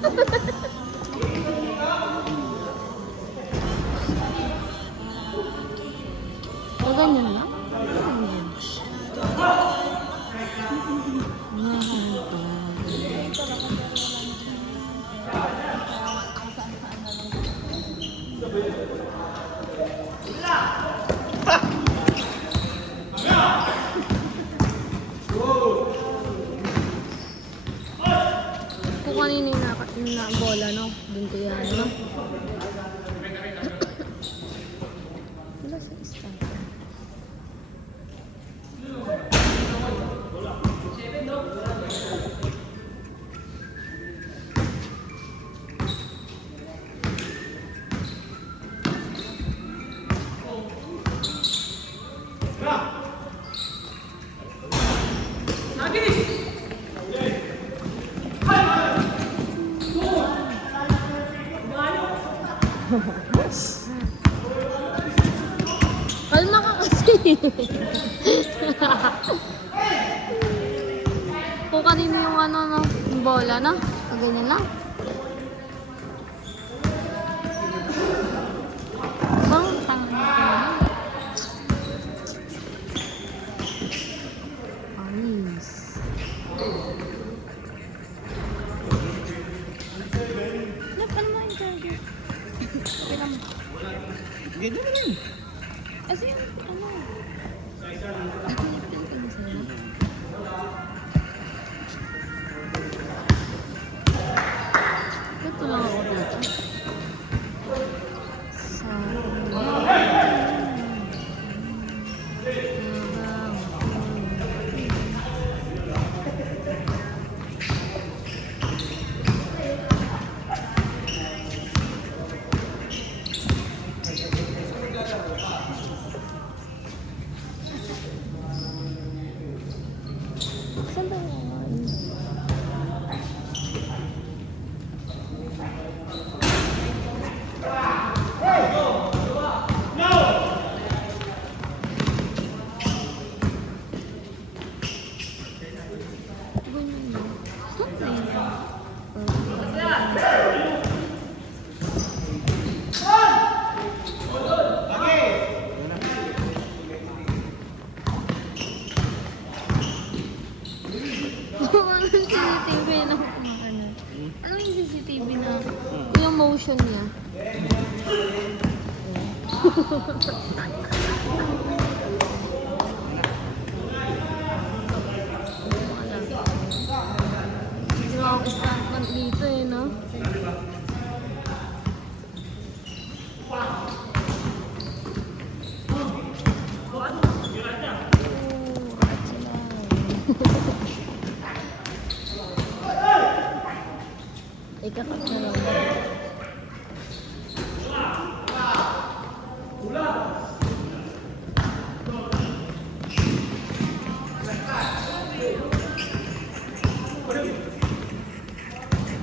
O, ganyan lang. Kung kanina yung na bola, no? Dun ko yan, no? Wala sa stand. Kalma ka kasi. Kung kanino yung ano, no? Yung bola, no? O, ganyan lang. Bang, tangan. Ayos. Ano mo yung charger? Kailan mo? Ganyan na rin. Kasi yung ano? Ito lang ako dito. Saan ba yun? Anong CCTV na kumakano? Ano yung CCTV na? Yung motion niya. Hindi mo ako stuntman dito eh, no? Ikakat na lang.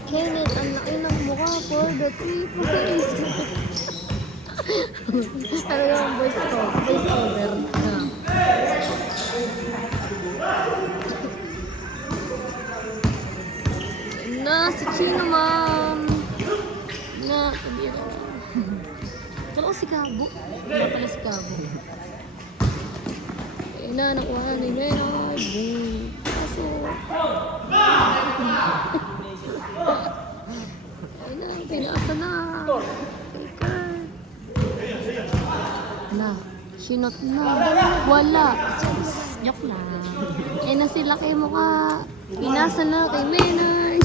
Kenneth, ang laki ng mukha for the 3 points. Talagang voice over. Na, si Chino, ma'am. Na, kabira. Kala ko si Gabo. Wala pala si Gabo. Ayun na, nakuha ni Meron. Kaso. Ayun na, pinaasa na. Taker. Na, sinot na. Wala. Joke lang. Ayun na sila kay mukha. Pinasa na kay Menard.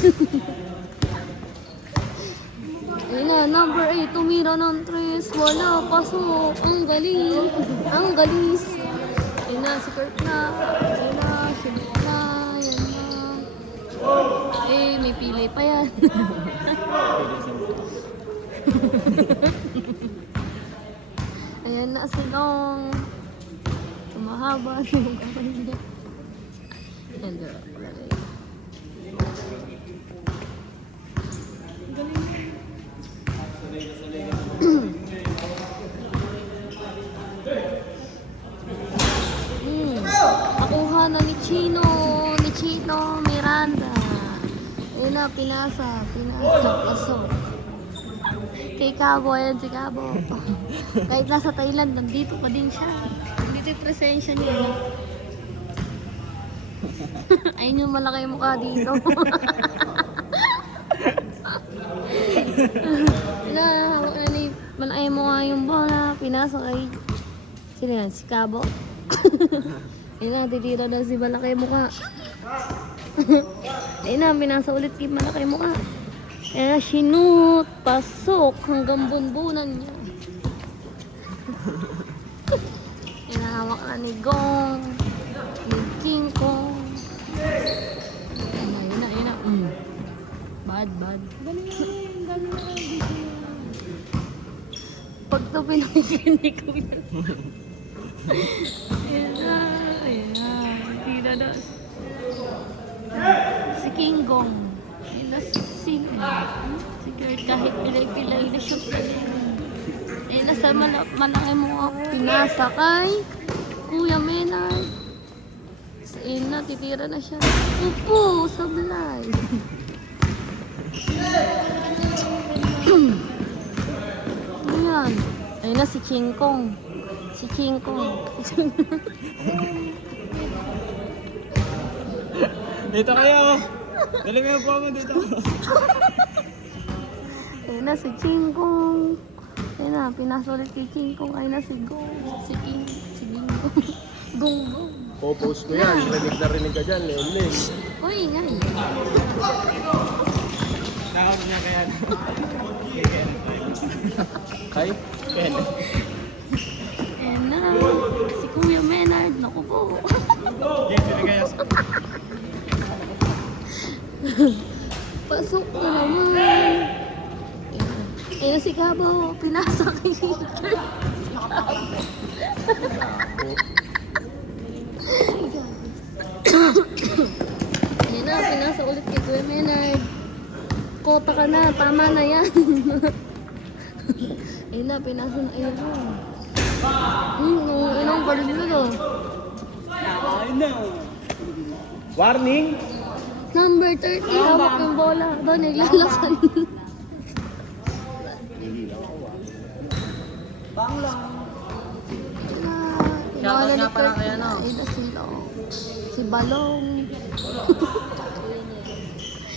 Ayun na, number 8, tumira ng 3. Wala, pasok. Ang galing. Ang galis. Ayun na, si Kurt na. Ayun na, sinot na. Ayun na. Eh, may pilay pa yan. Ayan na, sinong. Tumahaba yung kamay niya. And nakuha na ni Chino Miranda. Ayun na, na, pinasa, pasok. Kay Cabo, ayan si Cabo. Kahit nasa Thailand, nandito pa din siya. Nandito yung presensya niya. No? Ayun yung malaki yung mukha dito. Malaki mo nga yung bola, pinasa kay... Sino yan? Si Cabo? Ayun na, titira na si malaki mukha. Ayun na, pinasa ulit kay malaki mukha. Ayun na, sinut, pasok, hanggang bunbunan niya. Ayun na, hawak na ni Gong, ni King Kong. Ayun na. Bad. Pag ito pinakikinig ko yan. Ayun na. Tira na. Si King Gong. Ayun na si Kurt kahit pilay-pilay na shoot na din. Ayun na sa malaki mo pinasa kay Kuya Menard. Ayun na, titira na siya. Upo, sablay. Ayan. Ayun na si King Kong. Dito kayo. Dali mo yung mo dito. Ayun na si King Kong. Ayun na, pinasa ulit kay King Kong. Ayun na si Gong. Si King Gong. Po-post ko yan. Rinig na rinig ka dyan, Leon. Uy, ingay. Nakap niya kaya. Hi? Kenneth. Ayun na, si Kuya Menard. Naku po. Yes, sila kaya. Pasok na naman. Ayun na si Cabo. Pinasa kay Kurt. Ayun na, pinasa ulit kay Kuya Menard. Kota ka na, tama na yan. Ayun na, pinasa na. Ayun na. Ilang baril nyo. Warning! Number 30, hawak yung bola. Doon, naglalakan. Shoutout nga pala kay ano? Si Balong.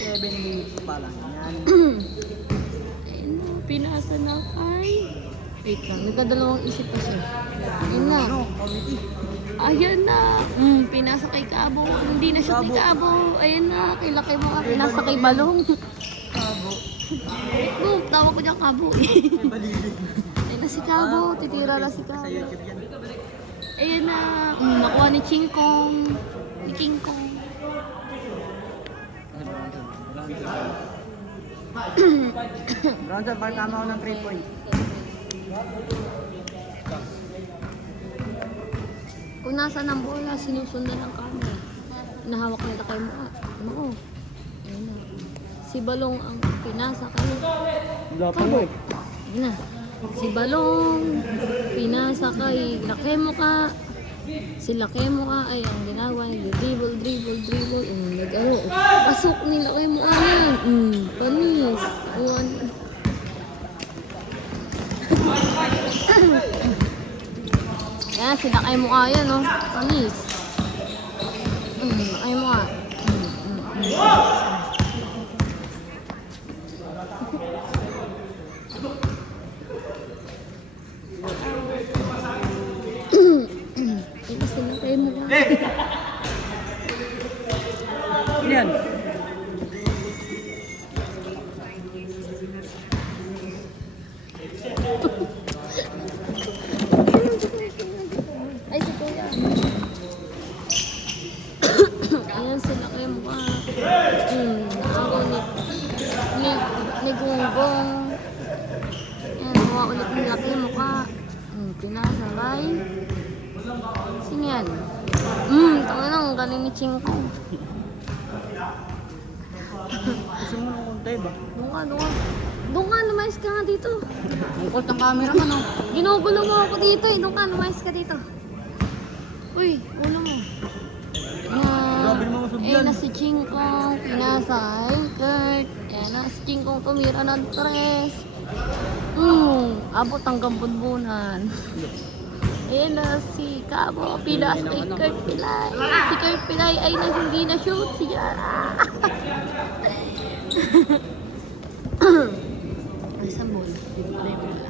7 minutes pa lang yan. Ayun na, pinasa na kay... Wait lang, nagdadalawang isip pa siya. Ayun na. Ayan na. Pinasa kay Cabo. Hindi na shoot ni Cabo. Ayun na, kay laki mo ka. Pinasa kay Balong. Cabo. Boom, tawag ko niya Cabo. Ayun na si Cabo. Titira na si Cabo. Ayun na. Nakuha ni King Kong. Ni King Kong. Bronzer, parang tama ako ng 3 points. Kung nasaan ang bola, sinusundan ng camera. Nahawak nila kay mukha. Oo. Ayun na. Si Balong ang pinasa kay Cabo. Ayun na. Si Balong, pinasa kay laki mukha. Si laki mukha ay ang ginawa niya. Dribble. Nag-aro. Pasok nila kay mukha yan. Panis. Yan, sila kay mukha yan, no? Panis. Kay mukha. Ito sila kay mukha. Yan. Ay, si Kuya. Ayan sila kay mukha. Ako ni Gunggong. Ayan, mukha ulit ng laki mukha. Pinasa kay. Sino yan? Tanga na, ang galing ni Chingkong. Gusto mo ng konti ba? Doon ka, lumayas ka nga dito. Mungkot ng camera man, no? Ginugulo mo ako dito eh. Doon ka, lumayas ka dito. Uy, ulo mo. Grabe naman Yan. masubyan. Eh, na si Chingkong, pinasay. Kurt. Ayan na, si Chingkong tumira ng 3. Abot hanggang bunbunan. Ayan na, si Cabo. Pinas kay Kurt Pilay. Si Kurt Pilay ay hindi na shoot siya. Ay, sambol. Dito pala yung bola.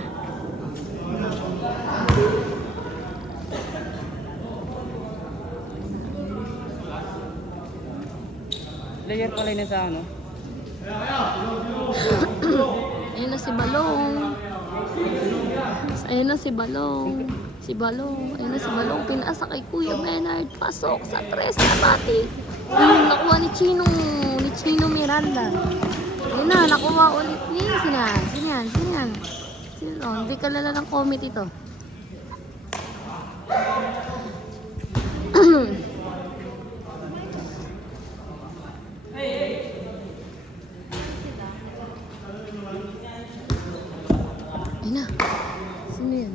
Player pala yun sa ano. Ayun na si Balong. Ayun na si Balong. Si Balong. Ayun na si Balong. Pinaasa kay Kuya Menard. Pasok sa 3 na bati. Yung nakuha ni Chino Miranda. Ayun na, nakuha ulit ni Sinan. Sino? Hindi kalala ng committee to. Ayun na. Sino yan?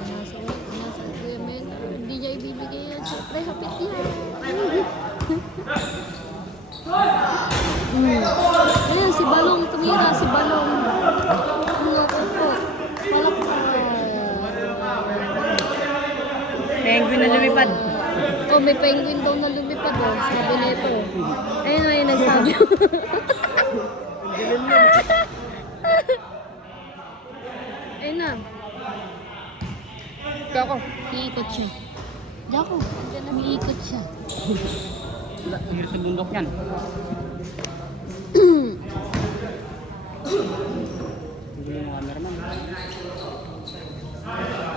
Tinasa Kuya Menard. Hindi niya ibibigay yan. Siyempre, hapit yan. Ayan, si Balong tumira. Si Balong. Ano ko po? Palakpak. Penguin na lumipad. Oh, may penguin daw na lumipad. Oh. Sabi nito. Ayun na yung nagsabi. Ayun na. Dako. Iikot siya. Dako. Umiikot siya. Hirap sa bundok yan. Hindi yung cameraman.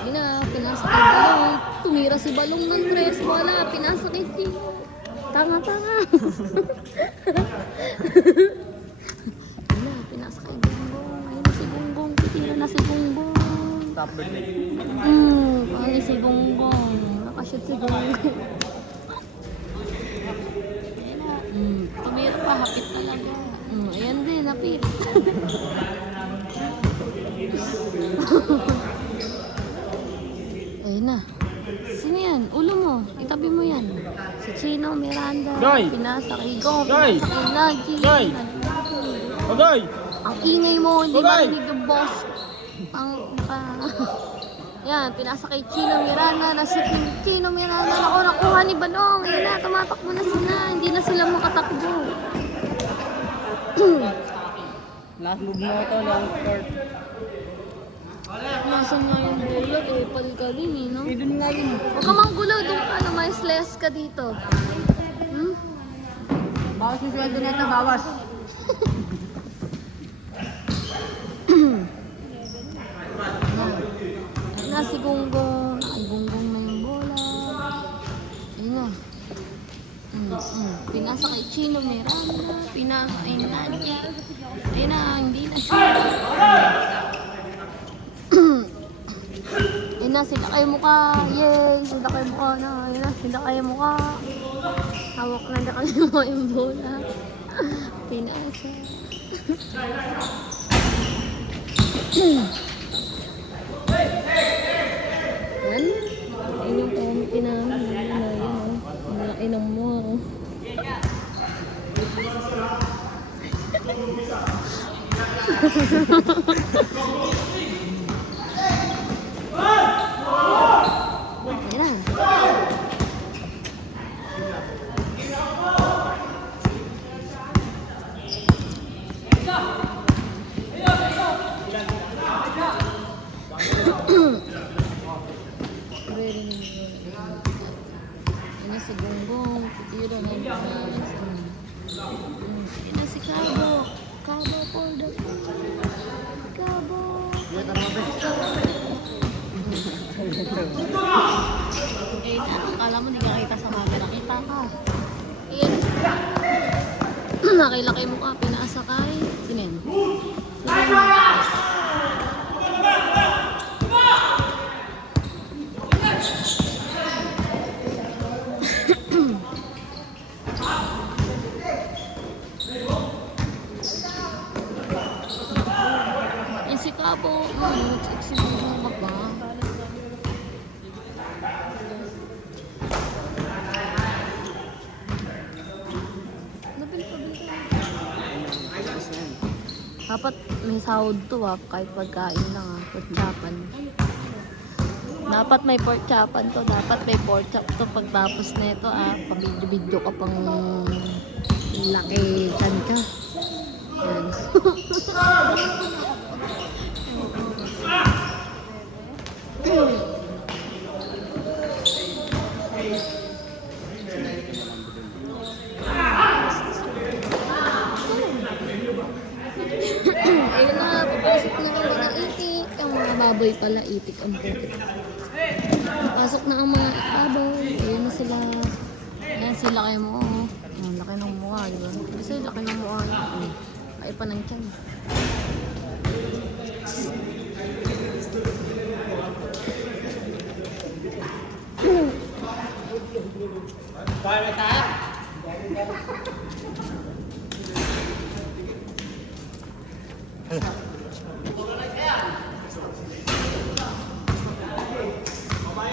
Ayun na, pinasa kay Balong. Tumira si Balong ng 3. Wala, pinasa kay Tino. Tanga. Ayun na, pinasa kay Gonggong. Ayun na si Gonggong. Titira na si Gonggong. Top bird na yun. Ano si Gonggong. Nakashoot si Gonggong. Ayun na. Tumira pa, hapit talaga. Ayan din, hapit. Ayun na. Sino yan? Ulo mo. Itabi mo yan. Si Chino Miranda. Guy! Pinasa kay Gong. Guy! Pinasa kay Nagi. Guy! Agay! Ang ingay mo. Hindi Guy! marinig yung boss. Yan. Pinasa kay Chino Miranda. Nasa Chino Miranda. Ako, nakuha ni Balong. Ayun na. Tumatakbo na sila. Hindi na sila makatakbo. Last move mo ito, long court. Nasaan nga yung bola? Palgaling eh, no? Eh, dun nga yun. Huwag ka manggulaw. Doon ka na. May slash ka dito. Bawas yung sweldo nito, bawas. Ayun na si Gonggong. Nakagonggong na yung bola. Ayun na. Pinasa kay Chino Miranda. Pinasa kay Nagi. Ayun na, hindi na siya. Ayun na, sila kayo mukha. Yay! Sila kayo mukha na. Ayun na, sila kayo mukha. Hawak na kayo mukha yung bola. Pinasa. Yan. Ayun yung committee namin. Ayun, ang laki ng mo. Ayan. Ini si Gonggong, titira ng prize. Ini si Cabo. Cabo for the Cabo. Eh, akala mo hindi ka kita sa camera. Kita ka. Ayan. Nakilaki mo ka. Pinaasa kay. Sinin. Yan si Cabo. Nag-exit mo magba. Ano Dapat may sahod to kahit pagkain lang porkchapan. Dapat may porkchapan to, dapat may porkchap to pagtapos nito pabidyo-bidyo ka pang laki chan ka. Yan. Ayun na, papasok na ang mga itik. Ang mga baboy pala, itik ang putik. Pasok na ang mga baboy. Ayun na sila. Ayan sila kayo mo. Ang laki ng mukha, di ba? Kasi laki ng mukha niya. Kaya pa ng tiyan. Para tayo. Ano?